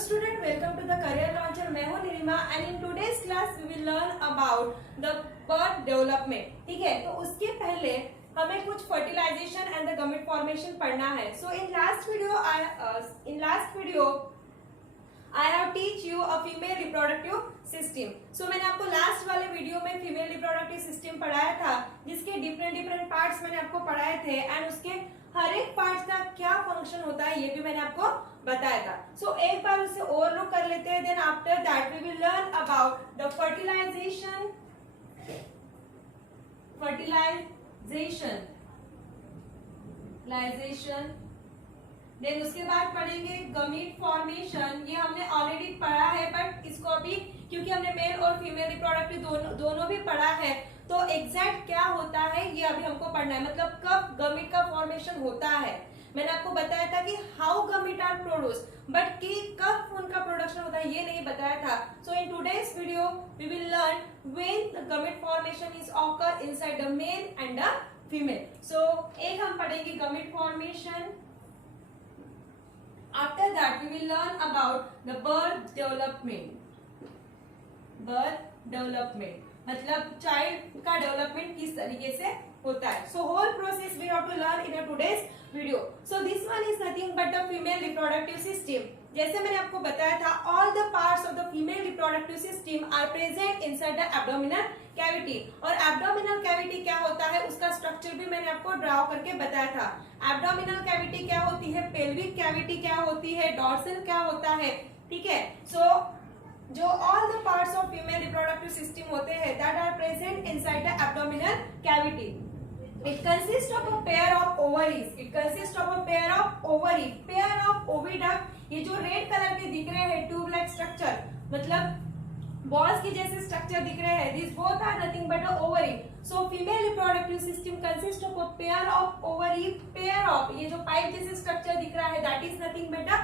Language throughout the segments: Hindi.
student, welcome to the career launcher. मैं हूँ निरिमा and in today's class we will learn about the bird development. ठीक है, तो उसके पहले हमें कुछ fertilization and the gamete formation पढ़ना है. So in last video I have teach you a female reproductive system. So मैंने आपको लास्ट वाले वीडियो में फीमेल रिप्रोडक्टिव सिस्टम पढ़ाया था, जिसके डिफरेंट पार्ट्स मैंने आपको पढ़ाए थे एंड उसके हर एक पार्ट का क्या फंक्शन होता है ये भी मैंने आपको बताया था. सो एक बार उसे ओवरलुक कर लेते हैं. Then after that we will learn about the fertilization then उसके बाद पढ़ेंगे गमीट फॉर्मेशन. ये हमने ऑलरेडी पढ़ा है, बट इसको अभी क्योंकि हमने मेल और फीमेल रिप्रोडक्टिव दोनों भी पढ़ा है, तो एग्जैक्ट क्या होता है ये अभी हमको पढ़ना है. मतलब कब गमीट का फॉर्मेशन होता है. मैंने आपको बताया था कि how gamete are produce, but कि कब उनका प्रोडक्शन होता है ये नहीं बताया था. So in today's video we will learn when the gamete formation is occur inside the male and the female. So एक हम पढ़ेंगे gamete formation. After that, we will learn about the birth development. मतलब चाइल्ड का डेवलपमेंट किस तरीके से होता है. So whole process we have to learn in a today's video. So this one is nothing but the female reproductive system. जैसे मैंने आपको बताया था, all the parts of the female reproductive system are present inside the abdominal cavity. और abdominal cavity क्या होता है उसका स्ट्रक्चर भी मैंने आपको ड्रॉ करके बताया था. abdominal cavity क्या होती है, pelvic cavity क्या होती है, dorsal क्या होता है. ठीक है. So जो all the parts of female reproductive system होते हैं that are present inside the abdominal cavity. It consists of a pair of ovaries. Pair of oviduct. ये जो रेड कलर के दिख रहे हैं ट्यूब लाइक स्ट्रक्चर, मतलब बॉल्स के जैसे स्ट्रक्चर दिख रहे हैं, this both are nothing but a ovary. So female reproductive system consist of a pair of ovary. Pair of ये जो पाइप जैसे स्ट्रक्चर दिख रहा है that is nothing but a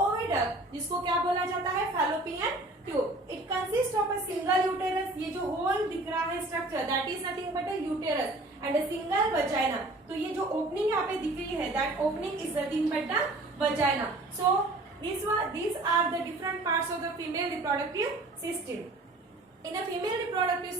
oviduct, जिसको क्या बोला जाता है, fallopian tube. It consist of a single uterus. ये जो होल दिख रहा है structure that is nothing but a uterus and a single vagina. तो ये जो ओपनिंग यहाँ पे दिख रही है that opening is nothing but a vagina. So these are the different parts of the female reproductive system. In a female reproductive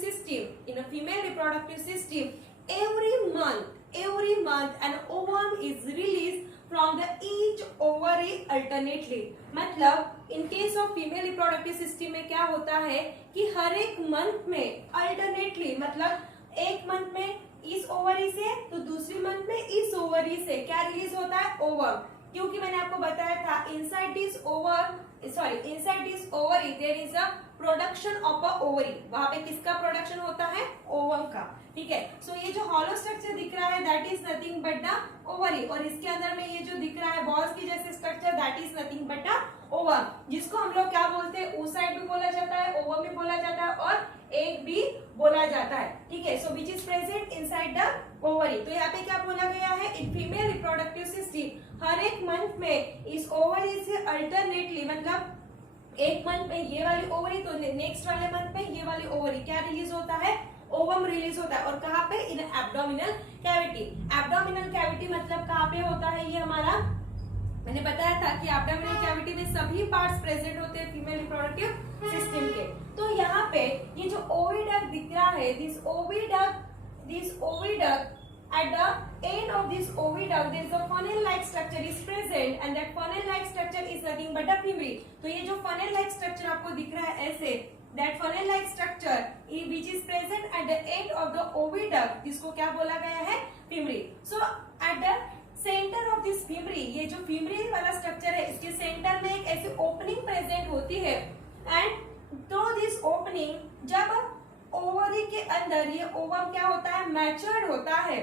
system, every month an ovum is released from the each ovary alternately. मतलब in case of female reproductive system में क्या होता है कि हर एक मंथ में alternately, मतलब एक मंथ में इस ओवरी से तो दूसरी मंथ में इस ओवरी से क्या रिलीज होता है, ओवम. क्योंकि मैंने आपको बताया था inside this ovary there is a production of a ovary. वहां पे किसका प्रोडक्शन होता है, ओवम का. ठीक है. सो ये जो हॉलो स्ट्रक्चर दिख रहा है that is nothing but the ovary, और इसके अंदर में ये जो दिख रहा है बॉल्स की जैसे structure that is nothing but the ovum, जिसको हम लोग क्या बोलते हैं, oocyte भी बोला जाता है, ओवम भी बोला जाता है और एग भी बोला जाता है. ठीक है. So which is present inside the ovary. तो यहाँ पे क्या बोला गया है, इन फीमेल रिप्रोडक्टिव सिस्टम हर एक मंथ में इस ओवरी से अल्टरनेटली, मतलब एक मंथ में ये वाली ओवरी तो नेक्स्ट वाले मंथ में ये वाली ओवरी क्या रिलीज होता है, ओवम रिलीज होता है. और कहाँ पे, इन एब्डोमिनल कैविटी. एब्डोमिनल कैविटी मतलब कहाँ पे होता है, ये हमारा मैंने बताया था कि एब्डोमिनल कैविटी में सभी पार्ट्स प्रेजेंट होते हैं फीमेल रिप्रोडक्टिव सिस्टम के. तो यहाँ पे ये जो ओविडक्ट दिख रहा है, this oviduct at the end of this oviduct there is a funnel like structure is present and that funnel like structure is nothing but a fimbriae. तो ये जो funnel like structure आपको दिख रहा है ऐसे, that funnel like structure which is present at the end of the oviduct, जिसको क्या बोला गया है, fimbriae. So at the center of this fimbriae, ये जो fimbriae वाला स्ट्रक्चर है इसके सेंटर में एक ऐसी ओपनिंग प्रेजेंट होती है एंड थ्रू दिस ओपनिंग जब ओवरी के अंदर ये ओवम क्या होता है, मैच्योर्ड होता है.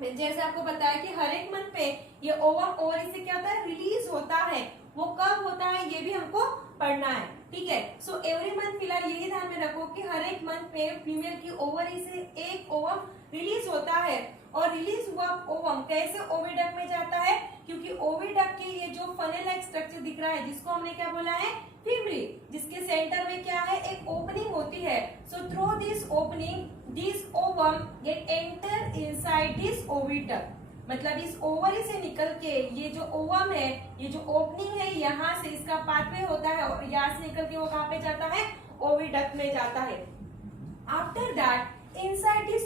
जैसे आपको बताया कि हर एक मंथ पे ये ओवम ओवरी से क्या होता है, रिलीज होता है. वो कब होता है ये भी हमको पढ़ना है. ठीक है. सो एवरी मंथ फिलहाल यही ध्यान में रखो कि हर एक मंथ पे फीमेल की ओवरी से एक ओवम रिलीज होता है. और रिलीज हुआ ओवम कैसे ओविडक्ट में जाता है, क्योंकि ओविडक्ट के ये जो फनल लाइक स्ट्रक्चर दिख रहा है जिसको हमने क्या बोला है, फिब्री, जिसके सेंटर में क्या है, एक ओपनिंग होती है. So through this opening this ovum get enter inside this oviduct. मतलब इस ओवरी से निकल के ये जो ओवम है, ये जो ओपनिंग है, यहाँ से इसका पाथवे होता है और यहाँ से निकल के वो कहाँ पे जाता है, ओविडक्ट में जाता है। After that inside this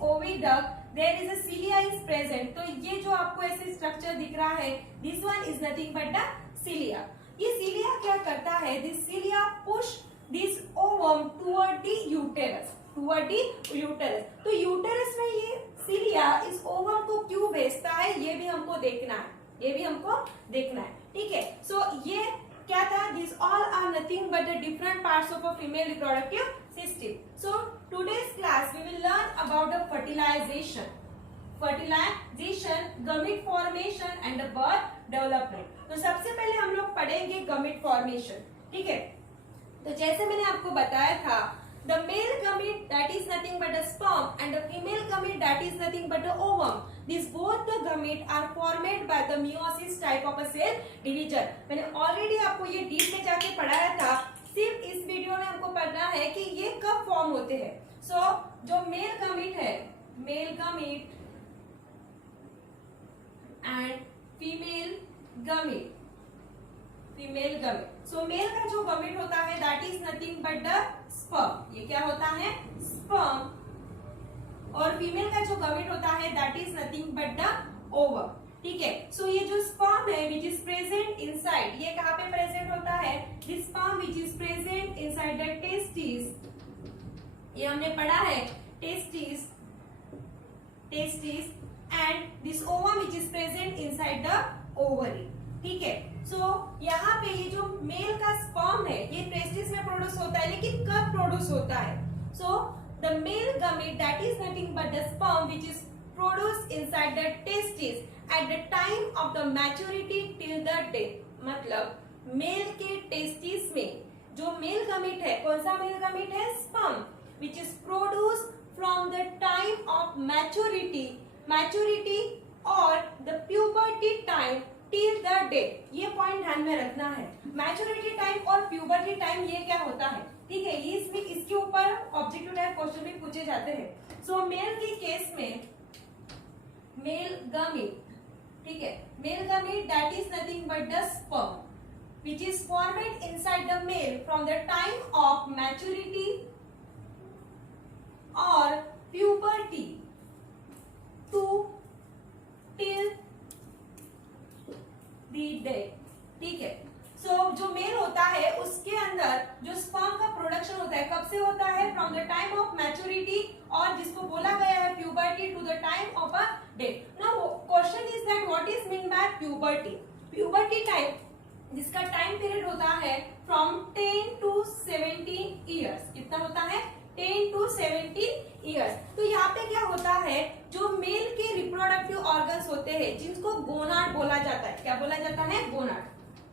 oviduct there is a cilia is present। तो ये जो आपको ऐसे स्ट्रक्चर दिख रहा है, this one is nothing but the cilia। ये cilia क्या करता है, this cilia push this ovum toward the uterus। तो यूटेरस में ये cilia इस ओवम को क्यों भेजता है, ये भी हमको देखना है, ठीक है। सो ये क्या था, this all are nothing but the different parts of a female reproductive system। So today's class we will learn about the fertilization, gamete formation and the birth development। तो सबसे पहले हम लोग पढ़ेंगे gamete formation, ठीक है। तो जैसे मैंने आपको बताया था, the male gamete that is nothing but a sperm and the female gamete that is nothing but the ovum। These both the gamete are formed by the meiosis type of a cell division। मैंने ऑलरेडी आपको ये डीप में जाके पढ़ाया था, सिर्फ इस वीडियो में हमको पढ़ना है कि ये कब फॉर्म होते हैं। सो जो मेल गमीट है, male gamete and female gamete, so male का जो गमीट होता है that is nothing but the sperm. ये क्या होता है, स्पर्म। और फीमेल का जो गमीट होता है that is nothing but the ovum, ठीक है। सो ये जो स्पर्म है विच इज प्रेजेंट इनसाइड, ये कहाँ पे प्रेजेंट होता है, this sperm which is present inside the testis. ये हमने पढ़ा है, testis and this ovum which is present inside the ovary, ठीक है। सो यहाँ पे ये जो मेल का स्पर्म है ये टेस्टिस में प्रोड्यूस होता है, लेकिन कब प्रोड्यूस होता है, so the male gamete that is nothing but the sperm which is produce inside the testis at the time of the maturity till the death। मतलब मेल के टेस्टिस में जो मेल गमीट है, कौन सा मेल गमीट है, sperm, which is produced from the time of maturity और the puberty time till the death। ये पॉइंट ध्यान में रखना है, मैच्योरिटी टाइम और प्यूबर्टी टाइम ये क्या होता है, ठीक है। ये इसमें इसके ऊपर ऑब्जेक्टिव टाइप क्वेश्चन भी पूछे जाते हैं। सो मेल के केस में मेल गमीट, ठीक है, male gamete that is nothing but the sperm which is formed inside the male from the time of maturity और puberty to till the death, ठीक है। सो जो मेल होता है उसके अंदर जो स्पर्म का प्रोडक्शन होता है कब से होता है, from the time of maturity और जिसको बोला गया है puberty to the time of a death. Now question is that what is mean by puberty time, जिसका टाइम पीरियड होता है फ्रॉम 10 to 17 ईयर्स। कितना होता है, 10 to 17 ईयर्स। तो यहाँ पे क्या होता है, जो मेल के रिप्रोडक्टिव ऑर्गन्स होते हैं जिनको गोनाड बोला जाता है, क्या बोला जाता है, गोनाड,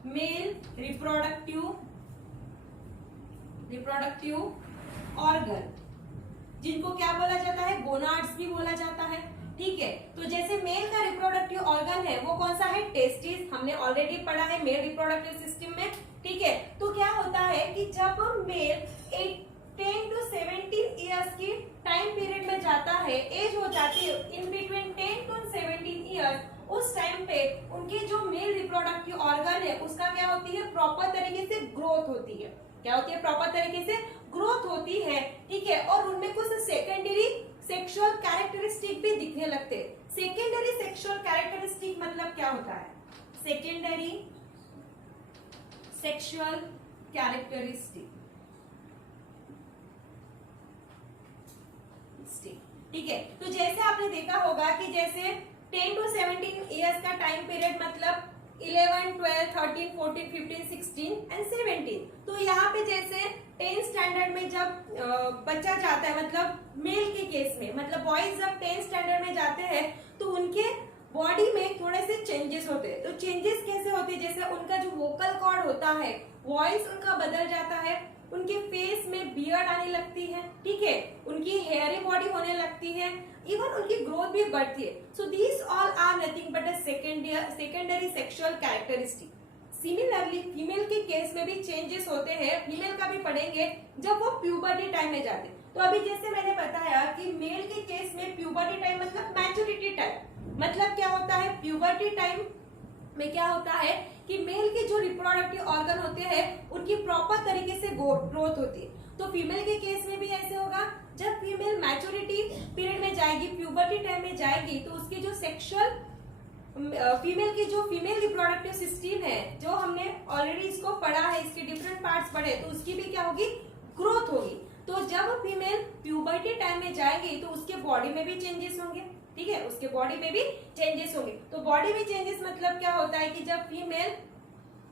मेल रिप्रोडक्टिव ऑर्गन, जिनको क्या बोला जाता है, गोनाड्स भी बोला जाता है, ठीक है। तो जैसे मेल का रिप्रोडक्टिव ऑर्गन है वो कौन सा है, टेस्टिस, हमने ऑलरेडी पढ़ा है मेल रिप्रोडक्टिव सिस्टम में, ठीक है। तो क्या होता है कि जब मेल 10 to 17 ईयर्स की टाइम पीरियड में जाता है, एज हो जाती है इन बिटवीन 10 to 17 ईयर्स, उस टाइम पे उनके जो मेल रिप्रोडक्टिव ऑर्गन है उसका क्या होती है, प्रॉपर तरीके से ग्रोथ होती है। क्या होती है, प्रॉपर तरीके से ग्रोथ होती है, ठीक है। और उनमें कुछ सेकेंडरी सेक्सुअल कैरेक्टरिस्टिक भी दिखने लगते हैं। सेकेंडरी सेक्सुअल कैरेक्टरिस्टिक मतलब क्या होता है, सेकेंडरी सेक्सुअल कैरेक्टरिस्टिक, ठीक है। तो जैसे आपने देखा होगा कि जैसे 10 to 17 ईयर्स का टाइम पीरियड मतलब 11, 12, 13, 14, 15, 16 एंड 17। तो यहाँ पे जैसे 10th स्टैंडर्ड में जब बच्चा जाता है, मतलब मेल के केस में, मतलब बॉयज जब 10th स्टैंडर्ड में जाते हैं तो उनके बॉडी में थोड़े से चेंजेस होते हैं। तो चेंजेस कैसे होते हैं, जैसे उनका जो वोकल कॉर्ड होता है, वॉइस उनका बदल जाता है, उनके फेस में बियर्ड आने लगती है, ठीक है, उनकी हेयरी बॉडी होने लगती है, इवन उनकी ग्रोथ भी बढ़ती है। So these all are nothing but a secondary sexual characteristic. Similarly female के केस में भी चेंजेस होते हैं, फीमेल का भी पढ़ेंगे जब वो प्यूबर्टी टाइम में जाते हैं। तो अभी जैसे मैंने बताया कि मेल के केस में प्यूबर्टी टाइम मतलब मैच्योरिटी टाइम, मतलब क्या होता है, प्यूबर्टी टाइम में क्या होता है कि मेल के जो रिप्रोडक्टिव ऑर्गन होते हैं उनकी प्रॉपर तरीके से ग्रोथ होती है। तो फीमेल के केस में भी ऐसे होगा, जब फीमेल मैच्योरिटी पीरियड में जाएगी, प्यूबर्टी टाइम में जाएगी, तो उसकी जो सेक्सुअल फीमेल की जो फीमेल रिप्रोडक्टिव सिस्टम है, जो हमने ऑलरेडी इसको पढ़ा है, इसके डिफरेंट पार्ट्स पढ़े, तो उसकी भी क्या होगी, ग्रोथ होगी। तो जब फीमेल प्यूबर्टी टाइम में जाएगी तो उसके बॉडी में भी चेंजेस होंगे, ठीक है, उसके बॉडी में भी चेंजेस होंगे। तो बॉडी में चेंजेस मतलब क्या होता है कि जब फीमेल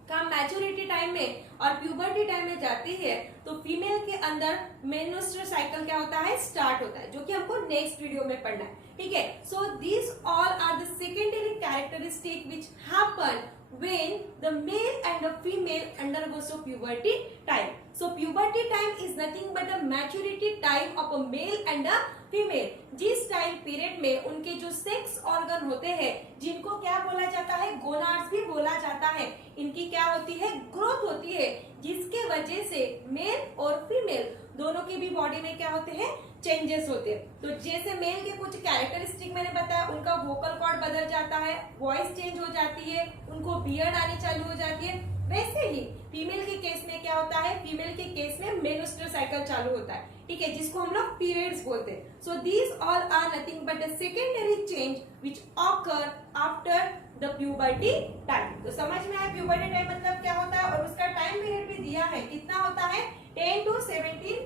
का मैच्योरिटी टाइम में और प्यूबर्टी टाइम में जाती है तो फीमेल के अंदर मेनस्ट्रुअल साइकिल क्या होता है, स्टार्ट होता है, जो कि हमको नेक्स्ट वीडियो में पढ़ना है, ठीक है। So this all are the secondary characteristic which happen when the male and the female undergoes a puberty time. So puberty time is nothing but the maturity time of a male and a female. जिस टाइम पीरियड में उनके जो सेक्स ऑर्गन होते हैं, जिनको क्या बोला जाता है, गोनाड्स भी बोला जाता है, इनकी क्या होती है, ग्रोथ होती है, जिसके वजह से मेल और फीमेल दोनों की भी बॉडी में क्या होते हैं, चेंजेस होते हैं। तो जैसे मेल के कुछ कैरेक्टरिस्टिक मैंने बताया, उनका वोकल कॉर्ड बदल जाता है, वॉइस चेंज हो जाती है, उनको बियर्ड आनी चालू हो जाती है, वैसे ही फीमेल के केस में क्या होता है, फीमेल के केस में मेनस्ट्रुअल साइकिल चालू होता है, ठीक है, जिसको हम लोग पीरियड्स बोलते हैं। So these all are nothing but the secondary change which occur after the puberty time. तो समझ में आया प्यूबर्टी टाइम मतलब क्या होता है, और उसका टाइम पीरियड भी दिया है, कितना होता है, 10 to 17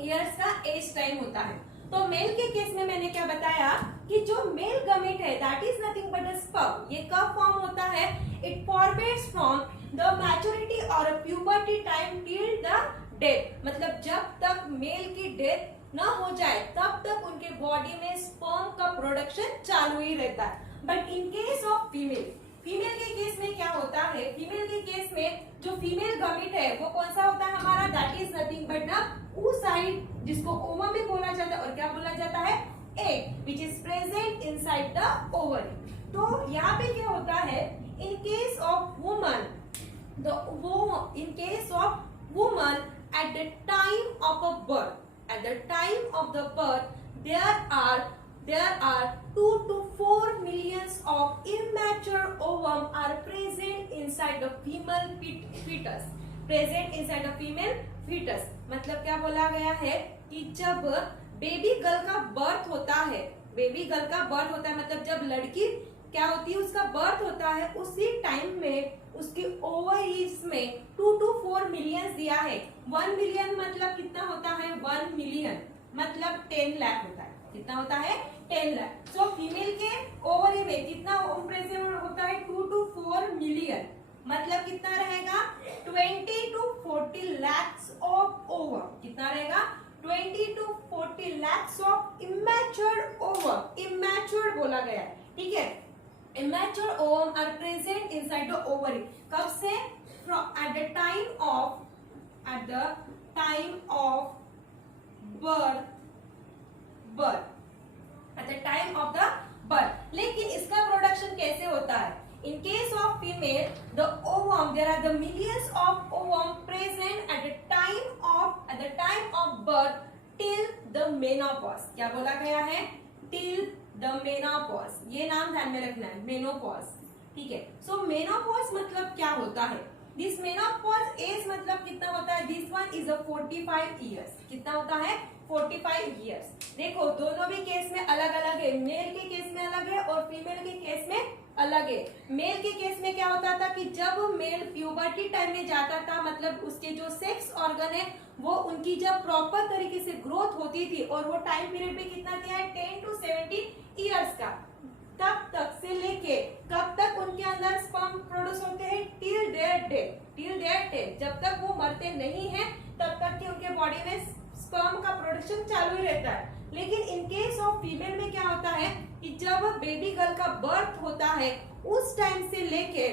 ईयर्स का एज टाइम होता है। तो मेल के केस में मैंने क्या बताया कि जो मेल गमीट है that is nothing but a sperm. ये कब फॉर्म होता है, it formats from the maturity और puberty time till the death, मतलब जब तक मेल की डेथ न हो जाए तब तक उनके बॉडी में स्पर्म का प्रोडक्शन चालू ही रहता है। But in case of female, female के केस में क्या होता है, फीमेल के केस में जो फीमेल गमीट है वो कौन सा होता है हमारा, that is nothing but the oocyte, जिसको ओवम भी बोला जाता है, और क्या बोला जाता है, egg which is present inside the ovary. तो यहाँ पे क्या होता है, in case of woman, in case of woman at the time of a birth, at the time of the birth there are 2 to 4 millions of immature ovum are present inside the female fetus, present inside the female fetus। मतलब क्या बोला गया है कि जब बेबी गर्ल का बर्थ होता है, बेबी गर्ल का बर्थ होता है, मतलब जब लड़की क्या होती है, उसका बर्थ होता है, उसी टाइम में उसकी ओवरीज में 2 to 4 मिलियन दिया है। 1 मिलियन मतलब कितना होता है, 1 मिलियन मतलब 10 लाख होता है, कितना होता है, 10 लाख। सो फीमेल के ओवरी में कितना प्रेजेंट होता है, 2 to 4 मिलियन, मतलब कितना रहेगा, 20 to 40 lakhs ऑफ ओवम, कितना रहेगा, 20 to 40 lakhs of immature ovum, immature बोला गया है, ठीक है। Immature ovum are present inside the ovary. कब से, at the time of birth, लेकिन इसका प्रोडक्शन कैसे होता है, in case of female the ovum, there are the millions of ovum present at the time of birth till the menopause। क्या बोला गया है, till द मेनोपॉज, ये नाम ध्यान में रखना है, मेनोपॉज, ठीक है। सो मेनोपॉज मतलब क्या होता है, दिस मेनोपॉज एज मतलब कितना होता है, this one is a 45 years, कितना होता है, 45 ईयर्स। देखो दोनों भी केस में अलग अलग है, मेल के केस में अलग है और फीमेल के केस में अलग है। मेल के केस में क्या होता था कि जब मेल प्यूबर्टी टाइम में जाता था, मतलब उसके जो सेक्स ऑर्गन है वो उनकी जब प्रॉपर तरीके से ग्रोथ होती थी, और वो टाइम पीरियड भी कितना दिया है, 10 to 17 ईयर्स का, तब तक से लेके कब तक उनके अंदर स्पर्म प्रोड्यूस होते हैं, टिल देयर डेथ, जब तक वो मरते नहीं है तब तक कि उनके बॉडी में स्पर्म का प्रोडक्शन चालू ही रहता है। लेकिन इन केस ऑफ फीमेल में क्या होता है कि जब बेबी गर्ल का बर्थ होता है उस टाइम से लेके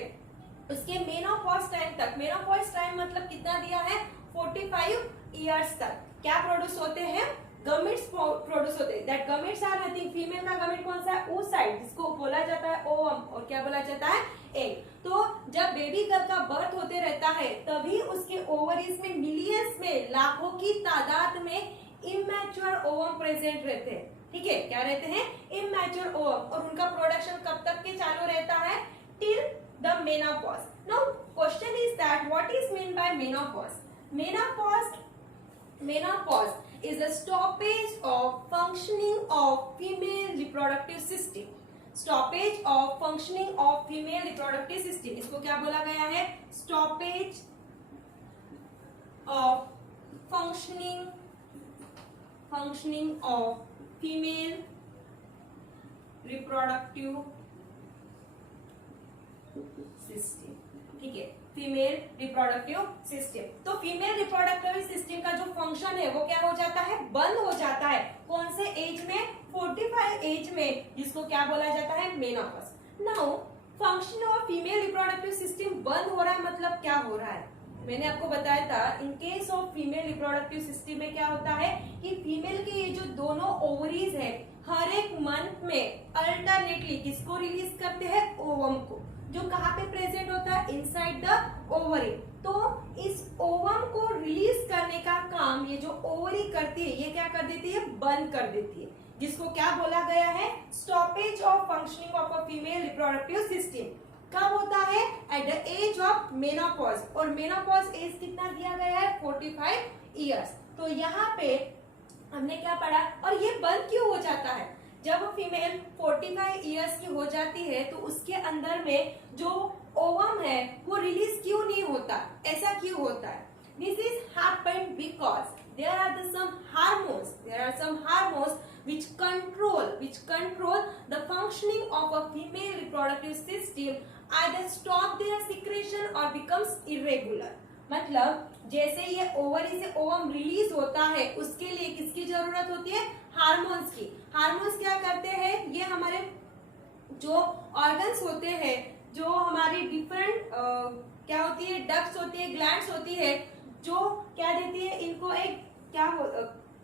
उसके मेनोपॉज टाइम तक, मेनोपॉज टाइम मतलब कितना दिया है, 45 ईयर्स तक क्या प्रोड्यूस होते हैं, गमीट्स प्रोड्यूस होते हैं। That gametes are nothing, female का गमीट कौन सा है, oocyte, जिसको बोला जाता है ओवम, और क्या बोला जाता है, एग। तो जब बेबी गर्ल का बर्थ होते रहता है तभी उसके ओवरीज में मिलियंस में, लाखों की तादाद में इमैच्योर ओवम प्रेजेंट रहते हैं, ठीक है, क्या रहते हैं, इमैच्योर ओवम, और उनका प्रोडक्शन कब तक के चालू रहता है, till the menopause. Now question is that what is mean bye menopause. Menopause is a stoppage of functioning of female reproductive system. Stoppage of functioning of female reproductive system, इसको क्या बोला गया है, stoppage of functioning of female reproductive system, ठीक है, फीमेल रिप्रोडक्टिव सिस्टम। तो फीमेल रिप्रोडक्टिव सिस्टम का जो फंक्शन है वो क्या हो जाता है, बंद हो जाता है, कौन से एज में, 45 एज में, जिसको क्या बोला जाता है, menopause. Now function of female reproductive system बंद हो रहा है, मतलब क्या हो रहा है, मैंने आपको बताया था इन case of female reproductive system में क्या होता है कि फीमेल के ये जो दोनों ओवरीज है हर एक मंथ में अल्टरनेटली किसको रिलीज करते हैं, ओवम को, जो कहाँ पे प्रेजेंट होता है, इनसाइड द ओवरी। तो इस ओवम को रिलीज करने का काम ये जो ओवरी करती है, ये क्या कर देती है, बंद कर देती है, जिसको क्या बोला गया है, stoppage of functioning of a female reproductive system. कब होता है, at the age of menopause, और मेनोपॉज एज कितना दिया गया है, 45 इयर्स। तो यहाँ पे हमने क्या पढ़ा, और ये बंद क्यों हो जाता है, जब फीमेल 45 इयर्स की हो जाती है तो उसके अंदर में जो ओवम है वो रिलीज क्यों नहीं होता, ऐसा क्यों होता है, this is happened because there are some hormones which control the functioning of a female reproductive system, either stop their secretion or becomes irregular। मतलब जैसे ये ओवरी से ओवम रिलीज होता है उसके लिए किसकी जरूरत होती है, हार्मोन्स की। हार्मोन्स क्या करते हैं, ये हमारे जो ऑर्गन्स होते हैं, जो हमारी डिफरेंट क्या होती है, डक्ट्स होती है, ग्लैंड्स होती है, जो क्या देती है, इनको एक क्या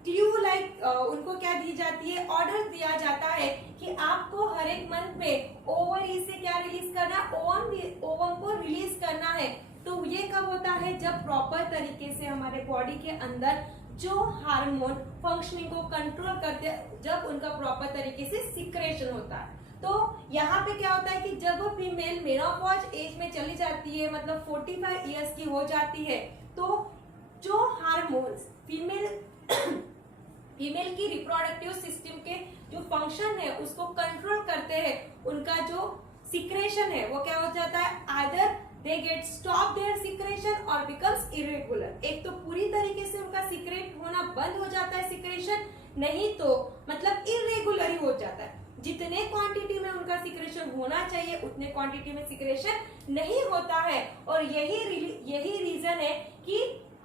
ट्यूब लाइक उनको क्या दी जाती है, ऑर्डर दिया जाता है कि आपको हर एक मंथ में ओवरी से क्या रिलीज करना, ओवम को रिलीज करना है। तो ये कब होता है, जब प्रॉपर तरीके से हमारे बॉडी के अंदर जो हार्मोन फंक्शनिंग को कंट्रोल करते हैं, जब उनका प्रॉपर तरीके से सिक्रेशन होता है। तो यहाँ पे क्या होता है कि जब फीमेल मेनोपॉज एज में चली जाती है, मतलब 45 इयर्स की हो जाती है, तो जो हार्मोन्स फीमेल की रिप्रोडक्टिव सिस्टम के जो फंक्शन है उसको कंट्रोल करते हैं, उनका जो सिक्रेशन है वो क्या हो जाता है, either they get stop their secretion or becomes irregular। एक तो पूरी तरीके से उनका सिक्रेट होना बंद हो जाता है सिक्रेशन, नहीं तो मतलब इरेगुलर ही हो जाता है, जितने क्वांटिटी में उनका सिक्रेशन होना चाहिए उतने क्वांटिटी में सिक्रेशन नहीं होता है। और यही रीजन है कि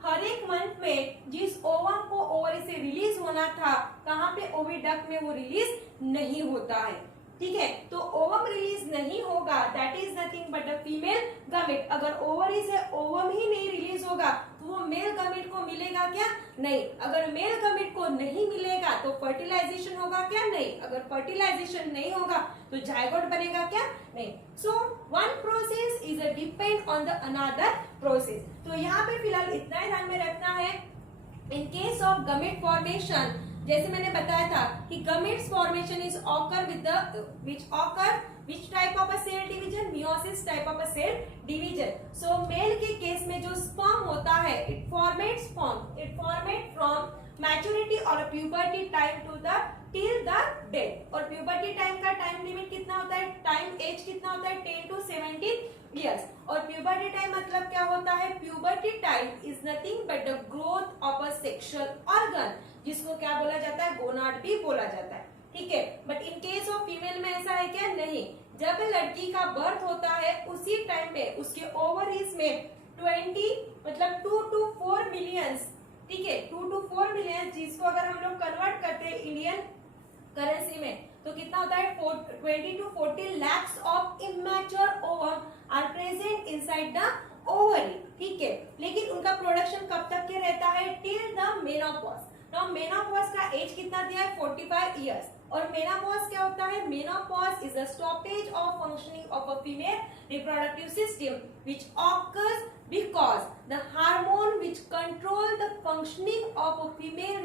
हर एक मंथ में जिस ओवम को ओवरी से रिलीज होना था, कहाँ पे, ओविडक्ट में वो रिलीज नहीं होता है, ठीक है। तो ओवम रिलीज नहीं होगा, that is nothing but a female gamete. अगर ओवरी से ओवम ही नहीं रिलीज होगा तो वो मेल गमेट को मिलेगा क्या, नहीं। अगर मेल गमेट को नहीं मिलेगा तो फर्टिलाइजेशन होगा क्या, नहीं। अगर फर्टिलाइजेशन नहीं होगा तो जायगोट बनेगा क्या, नहीं। So one process is a depend on the another process. तो यहाँ पे फिलहाल इतना ही ध्यान में रखना है, in case of gamete formation, जैसे मैंने बताया था कि gametes formation is occur with the which type of a cell division, meiosis type of a cell division। so male के केस में जो sperm होता है, it formates from maturity और puberty time to the till the death। और puberty time का टाइम लिमिट कितना होता है, टाइम एज कितना होता है, 10 to 17 years। और puberty time मतलब क्या होता है, puberty time is nothing but the growth of a sexual organ, जिसको क्या बोला जाता है, गोनाड भी बोला जाता है, ठीक है। But in case of female में ऐसा है क्या, नहीं। जब लड़की का बर्थ होता है उसी टाइम पे उसके ओवरीज में 2 to 4 मिलियंस, ठीक है, 2 to 4 मिलियंस, जिसको अगर हम लोग कन्वर्ट करते हैं इंडियन करेंसी में तो कितना होता है, 20 to 40 lakhs of immature ovum are present inside the ovary, ठीक है। लेकिन उनका प्रोडक्शन कब तक के रहता है, till the menopause. Now menopause का एज कितना दिया है 45 इयर्स। और मेनोपॉज क्या होता है? Menopause is a stoppage of functioning of a female reproductive system which occurs because the hormone which control the functioning of a female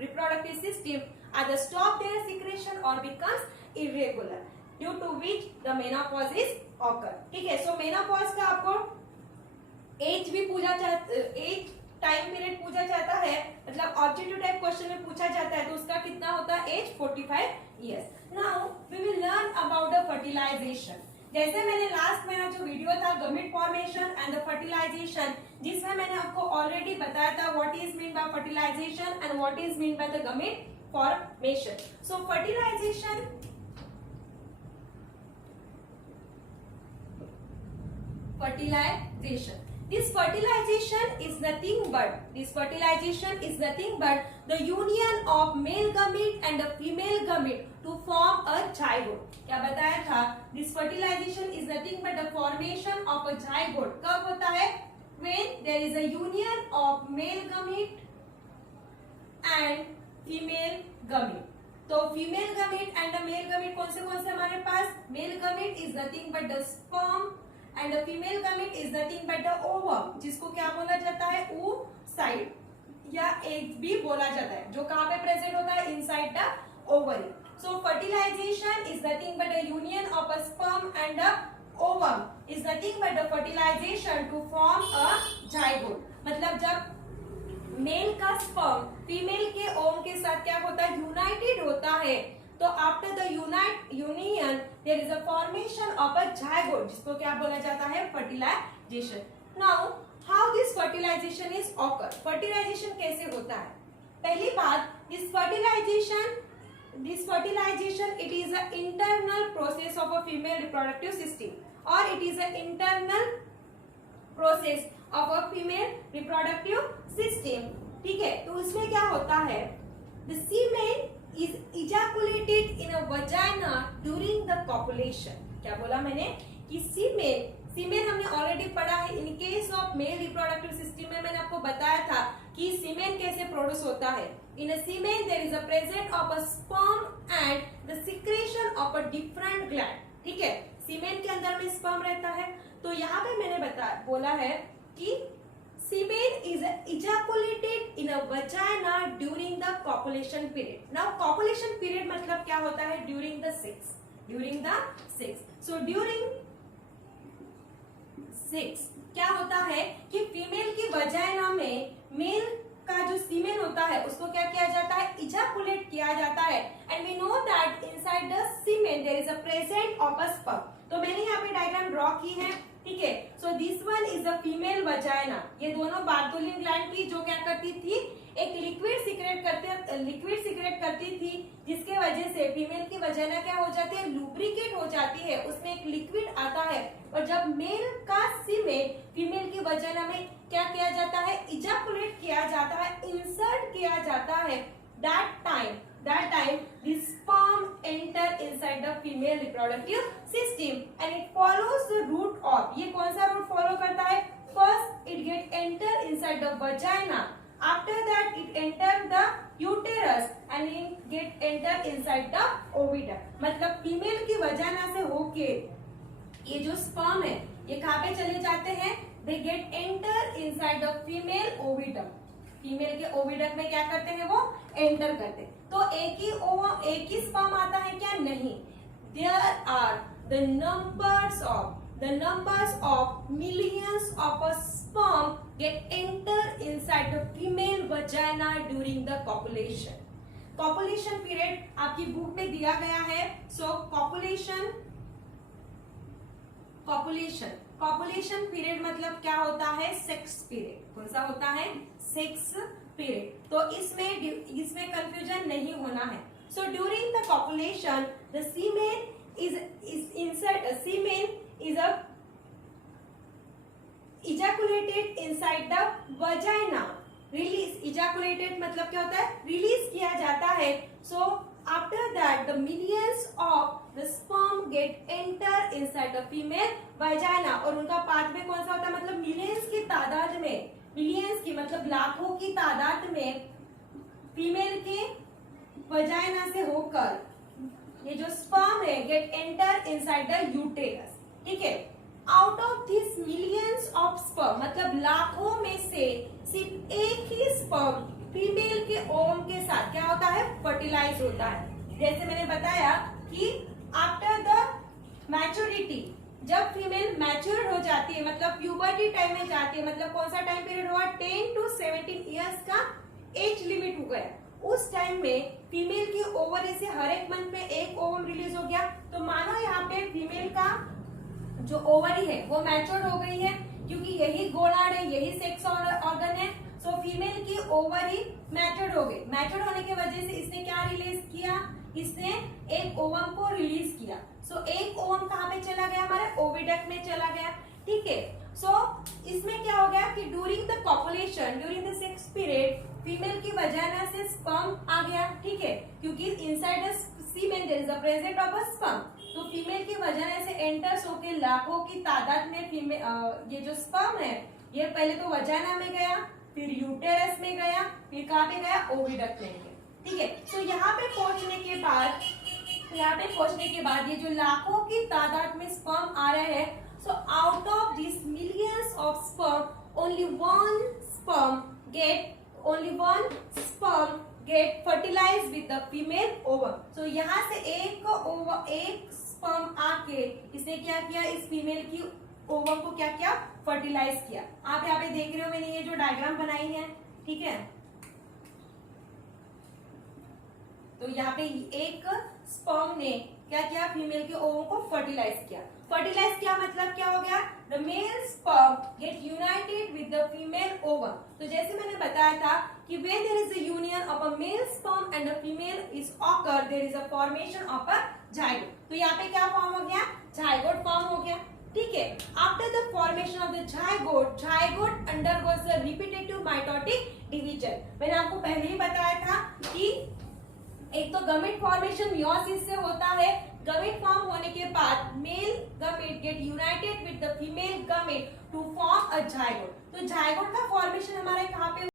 reproductive system either stop their secretion or becomes irregular due to which the menopause is occur। ठीक है, सो मेनोपॉज का आपको एज भी पूछा जाता, एज टाइम पीरियड पूछा जाता है, मतलब ऑब्जेक्टिव टाइप क्वेश्चन में पूछा जाता है, तो उसका कितना होता है? Age 45 years. Now we will learn about the fertilization. जैसे मैंने लास्ट मेरा जो वीडियो था gamete formation and the fertilization, जिसमें मैंने आपको ऑलरेडी बताया था what is mean by fertilization and what is mean by the gamete formation. So fertilization This fertilization is nothing but the union of male gamete and the female gamete to form a zygote। क्या बताया था? This fertilization is nothing but the formation of a zygote। कब होता है? When there is a union of male gamete and female gamete। तो female gamete and the male gamete कौन से हमारे पास? Male gamete is nothing but the sperm and the female gamete is nothing but the ovum, जिसको क्या बोला जाता है? oocyte या एग भी बोला जाता है, जो कहाँ पे प्रेजेंट होता है? Inside the ovary. So fertilization is nothing but the union of a sperm and the ovum is nothing but the fertilization to form a zygote. मतलब जब मेल का स्पर्म फीमेल के ओवम के साथ क्या होता है? यूनाइटेड होता है, तो after the union there is a formation of a zygote, जिसको क्या बोला जाता है? Fertilisation. Now how this fertilisation is occur? Fertilisation कैसे होता है? पहली बात, this fertilisation it is a internal process of a female reproductive system और it is a internal process of a female reproductive system. ठीक है, तो उसमें क्या होता है? The semen is ejaculated in a vagina during the copulation। क्या बोला मैंने? कि सीमेन हमने ऑलरेडी पढ़ा है। In case of male reproductive system में मैंने आपको बताया था कि सीमेन कैसे प्रोड्यूस होता है। In a semen there is a present of a sperm and the secretion of a different gland. ठीक है, सीमेन के अंदर में स्पर्म रहता है, तो यहाँ पे मैंने बोला है कि semen is ejaculated in a vagina during the copulation period। Now copulation period मतलब क्या होता है? during the sex। So during sex क्या होता है कि फीमेल की वजाइना में मेल का जो सीमेन होता है उसको क्या किया जाता है? इजाकुलेट किया जाता है। And we know that inside the semen there is a present of a sperm. तो मैंने यहाँ पे डायग्राम ड्रॉ की है। ठीक है, so this one is the female vagina. ये दोनों बार्टोलिन ग्लैंड थी जो क्या करती थी? एक लिक्विड सीक्रेट करती थी, जिसके वजह से फीमेल की वजाइना क्या हो जाती है? लुब्रिकेट हो जाती है, उसमें एक लिक्विड आता है। और जब मेल का सीमेन फीमेल की वजाइना में क्या किया जाता है? इजाकुलेट किया जाता है, इंसर्ट किया जाता है। That time the sperm enter inside the female reproductive system and it follows the route of। ये कौन सा रूट फॉलो करता है? First it get enter inside the vagina, after that it enter the uterus and it get enter inside the oviduct। मतलब फीमेल की वजाइना से होके ये जो स्पर्म है ये कहाँ पे चले जाते हैं? They get enter inside the female oviduct। Female के ओविडक्ट में क्या करते हैं? वो एंटर करते हैं। तो एक ही स्पर्म आता है क्या? नहीं। There are the numbers of millions of a sperm get enter inside the female vagina during the copulation. Copulation period आपकी बुक में दिया गया है। सो कॉपुलेशन पीरियड मतलब क्या होता है? Sex period. कौन सा होता है? Sex period. तो इसमें कंफ्यूजन नहीं होना है। So during the copulation the semen is ejaculated inside the vagina. Release, ejaculated मतलब क्या होता है? रिलीज किया जाता है। So after that the millions of the sperm get enter inside the female vagina. और उनका पाथवे कौन सा होता है? मतलब मिलियंस की तादाद में, मिलियंस की मतलब लाखों की तादाद में फीमेल के वजाइना से होकर ये जो स्पर्म है get enter inside the uterus, ठीक है। Out of this millions of sperm, मतलब लाखों में से सिर्फ एक ही स्पर्म फीमेल के ओवम के साथ क्या होता है, फर्टिलाइज होता है। जैसे मैंने बताया कि आफ्टर द मैच्योरिटी, जब फीमेल मैच्योर हो जाती है, मतलब प्यूबर्टी टाइम में जाती है, मतलब कौन सा टाइम पीरियड हुआ, 10 to 17 ईयर्स का एज लिमिट हो गया, उस टाइम में फीमेल की ओवरी से हर एक मंथ में एक ओवम रिलीज हो गया। तो मानो यहाँ पे फीमेल का जो ओवरी है वो मैच्योर हो गई है, क्योंकि यही गोनाड है, यही सेक्स ऑर्गन है। सो फीमेल की ओवरी मैच्योर हो गई। मैच्योर होने की वजह से इसने क्या रिलीज किया, इसने एक ओवम को रिलीज किया। सो एक ओवम कहाँ पे चला गया, हमारे ओविडक्ट में चला गया, ठीक है। सो इसमें क्या हो गया कि during the copulation, during the sex period, female की वजाइना से स्पर्म आ गया, ठीक है, क्योंकि inside the semen there is a presence of a sperm. तो फीमेल की वजाइना से एंटर्स होके लाखों की तादाद में फीमेल ये जो स्पर्म है ये पहले तो वजाइना में गया, फिर यूटेरस में गया, फिर कहाँ पे गया, ओविडक्ट में गया, ठीक है। तो यहाँ पे पहुंचने के बाद ये जो लाखों की तादाद में स्पर्म आ रहे हैं, so out of these millions of sperm only one sperm get fertilized with the female ovum। so यहाँ से एक स्पर्म आके इसने क्या किया, इस फीमेल की ओवम को क्या किया, फर्टिलाइज किया। आप यहाँ पे देख रहे हो मैंने ये जो डायग्राम बनाई है, ठीक है। तो यहाँ पे एक स्पर्म ने क्या किया, फीमेल के ओवम को फर्टिलाइज किया। फर्टिलाइज किया मतलब क्या हो गया, the male sperm get united with the female ovum. तो जैसे मैंने बताया था कि when there is a union of a male sperm and a female is occur, there is a formation of a zygote. तो यहाँ पे क्या फॉर्म हो गया, जाइगोट फॉर्म हो गया, ठीक है। After the formation of the zygote undergoes the repetitive mitotic division. मैंने आपको पहले ही बताया था कि एक तो गमेट फॉर्मेशन मियोसिस से होता है। गमेट फॉर्म होने के बाद male gamete get united with the female gamete to form a zygote. तो जाइगोट का फॉर्मेशन हमारे कहाँ पे